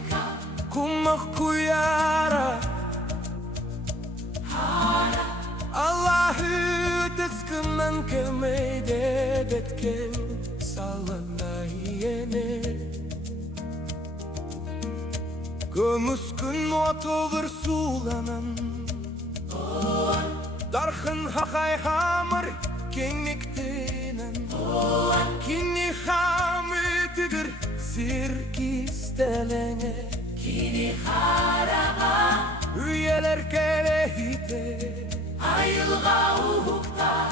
Afrika, kumах kuyara Alaaһы ытыскынан кээмэйдээбэт саванна иэнэ Көмүс уотугар сууланан Дархан Хахай хаамар киэңник тыынан Кини хаамыытыгар кистэлэңэ Kini хараҕар, үйэлэр кэрэһитэ Айылҕа уһуктар,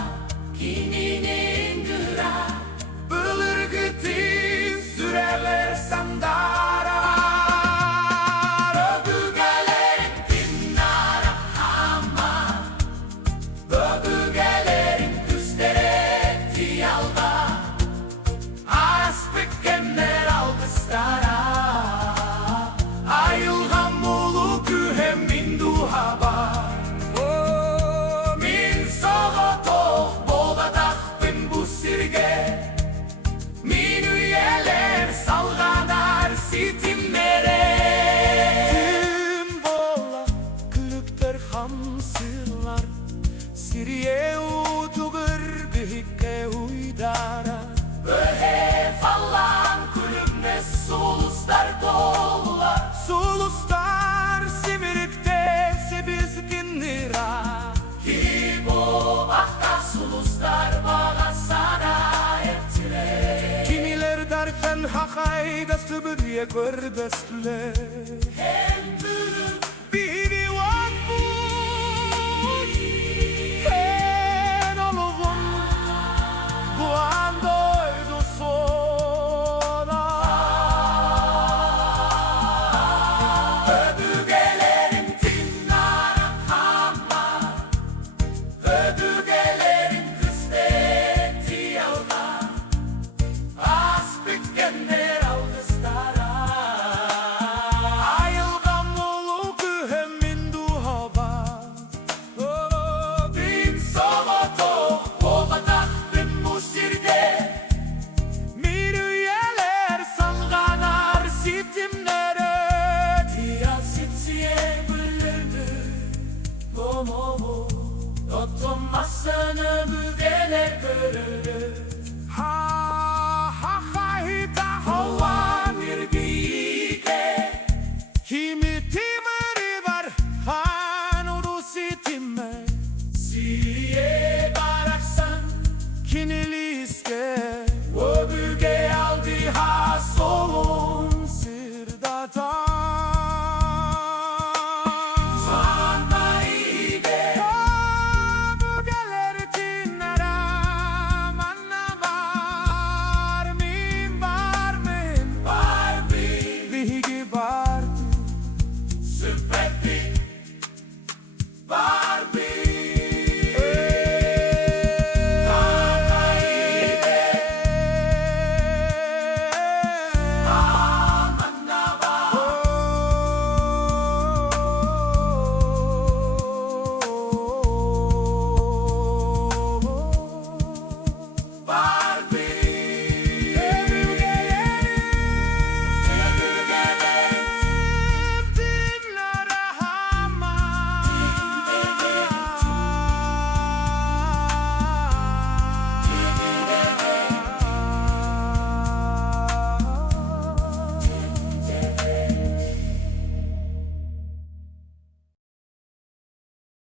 кинини ыҥырар. Былыргытын сүрэлэр сандара Өбүгэлэрим тыынан хаамар, Өбүгэлэрим тиалга, Ас бүккеннер алгыстара Айылҕа молу күһэм мин дуһаба Мин соҕотох болбатахпын бу сирге Мин үйэлэр салганар ситимнере Тым болла күлүктөр хамсылар Сирие уотугар бихикке уйдара Öhe fallan kulümne suluslar dolular. Sulustar simirikte sebizginira Kibo bakta suluslar bağa sana ettiler. Kinilэр Дархан Хахайга sıbırıya gördüstüler Hem büyük Biri vakmış En oğlum Cuandoydu sona Öbügelerim tıından haamar, Öbügelerim tiyalga, As bitkenler algıstara Ayılğa molu kühem min duhaba Bin soğutok bolbatahtım bu sirge. Min üyeler salganar sitimlere Tiyal sitsiye bülürdü, Momo, Otomazsın öbügeler görürü.